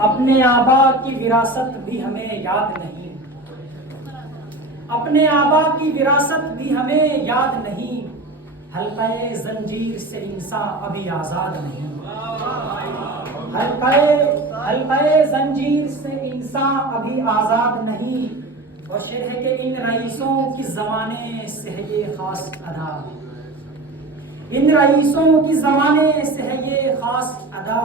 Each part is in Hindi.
अपने आबा की विरासत भी हमें याद नहीं, अपने आबा की विरासत भी हमें याद नहीं, हल्क़े जंजीर से इंसान अभी आजाद नहीं, हल्क़े जंजीर से इंसान अभी आजाद नहीं। और शेर है कि इन रईसों की जमाने से है ये खास अदा, इन रईसों की जमाने से है ये खास अदा,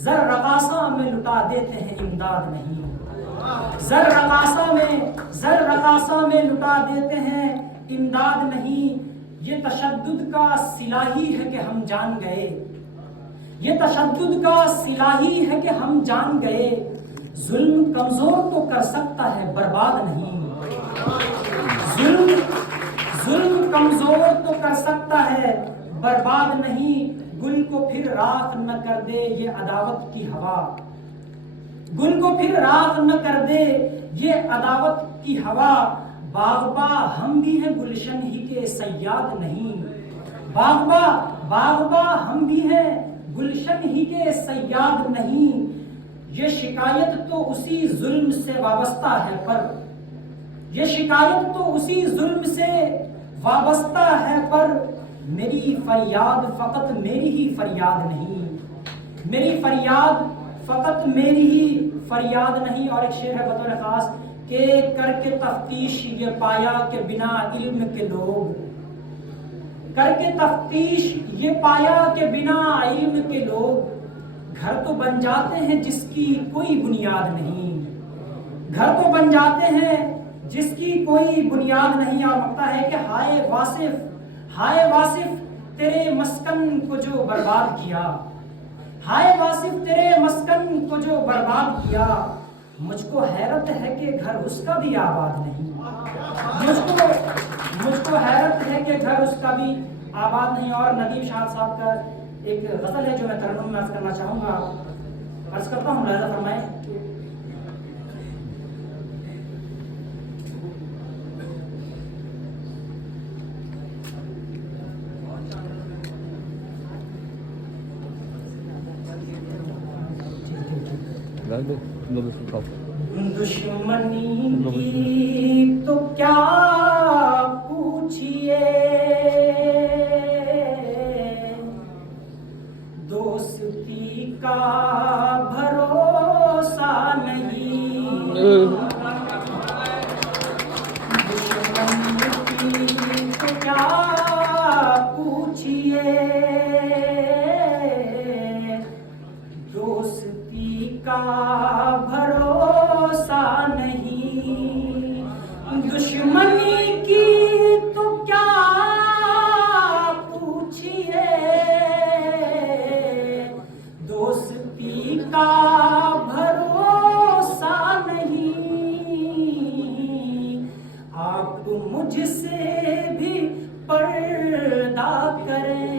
जर रकासा में लुटा देते हैं इमदाद नहीं, जर रकासा में लुटा देते हैं इमदाद नहीं। ये तशद्दुद का सिलाही है कि हम जान गए, ये तशद्दुद का सिलाही है कि हम जान गए, जुल्म कमजोर तो कर सकता है बर्बाद नहीं, जुल्म कमजोर तो कर सकता है बर्बाद नहीं। गुल को फिर राख न कर दे ये अदावत की हवा, गुल को फिर राख न कर दे ये अदावत की हवा। बागबा हम भी हैं गुलशन ही के सयाद नहीं, बागबा हम भी हैं गुलशन ही के सयाद नहीं। ये शिकायत तो उसी जुल्म से वाबस्ता है पर, ये शिकायत तो उसी जुल्म से वाबस्ता है पर, मेरी फरियाद फकत मेरी ही फरियाद नहीं, मेरी फरियाद फकत मेरी ही फरियाद नहीं। और एक शेर है बतौर खास के करके तफ्तीश ये पाया कि बिना इल्म के लोग, करके तफ्तीश ये पाया कि बिना इल्म के लोग, घर तो बन जाते हैं जिसकी कोई बुनियाद नहीं, घर तो बन जाते हैं जिसकी कोई बुनियाद नहीं। और लगता है कि हाय वासिफ तेरे मस्कन को जो बर्बाद किया, हाय वासिफ तेरे मस्कन को जो बर्बाद किया। मुझको हैरत है कि घर उसका भी आबाद नहीं, मुझको हैरत है कि घर उसका भी आबाद नहीं। और नदीम शाह साहब का एक गजल है जो मैं तरन्नुम में अर्ज करना चाहूंगा, अर्ज करता हूँ, मुलाहिजा फरमाएं। दुश्मनी की तो क्या पूछिए, दोस्ती का भरोसा नहीं, दुश्मनी की तो क्या पूछिए, दोस्ती का भरोसा नहीं, दुश्मनी की तो क्या पूछिए, दोस्ती का भरोसा नहीं। आप मुझसे भी पर्दा करें,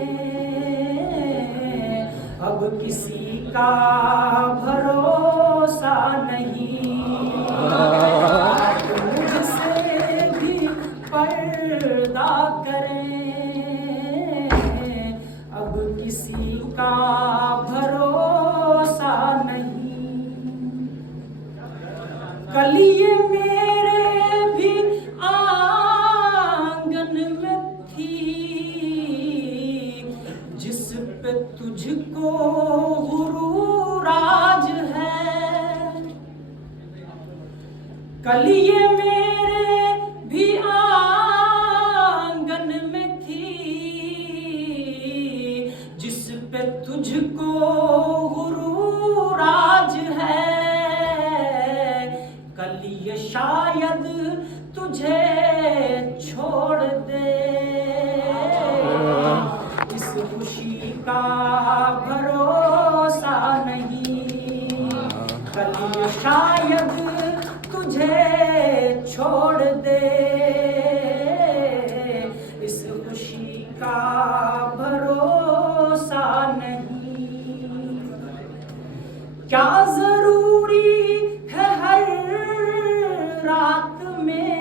अब किसी का भरोसा नहीं, आप मुझसे भी पर्दा करें, अब किसी का भरोसा नहीं। कलिए मेरे भी आंगन में थी, जिस पे तुझको गुरूर आज है, कलिए मेरे भी आंगन में थी, जिस पे तुझको गुरूर आज है, कल ये शायद तुझे छोड़ दे, इस खुशी का भरोसा नहीं, कल ये शायद तुझे छोड़ दे, इस खुशी का भरोसा नहीं। क्या जरूरी है हर रात में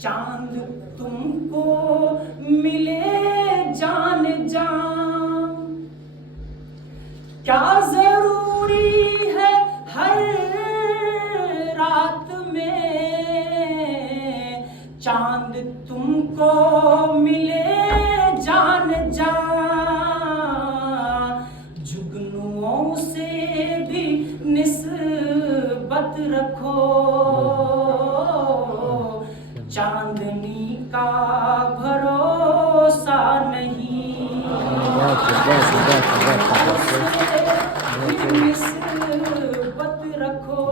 चांद तुमको मिले जान जान, क्या जरूरी तुमको मिले जान जा, जुगनुओं से भी निस्बत रखो, चांदनी का भरोसा नहीं, निस्बत रखो,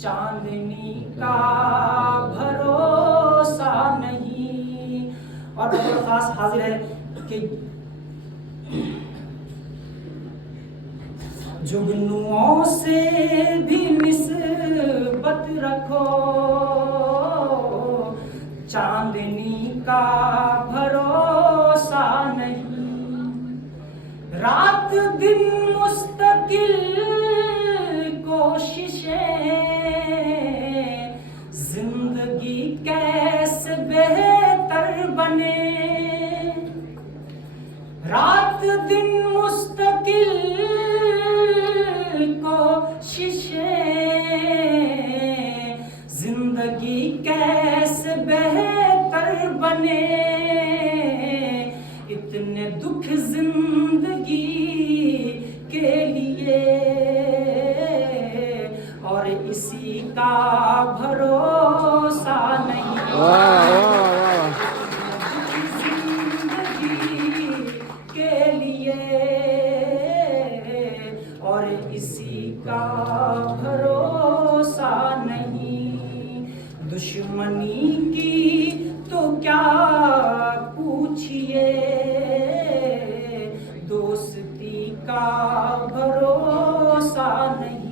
चांदनी का भरोसा नहीं। और बहुत खास हाजिर है कि जुगनुओं से भी निस्बत रखो, चांदनी का भरोसा नहीं। रात दिन मुस्तकिल कोशिशें, जिंदगी कैसे बेहतर बने, रात दिन मुस्तकिल कोशिशें, जिंदगी कैसे बेहतर बने, इतने दुख जिंदगी के लिए और इसी का भरोसा नहीं। जिंदगी के लिए और इसी का भरोसा नहीं। दुश्मनी की तो क्या पूछिए, दोस्ती का भरोसा नहीं।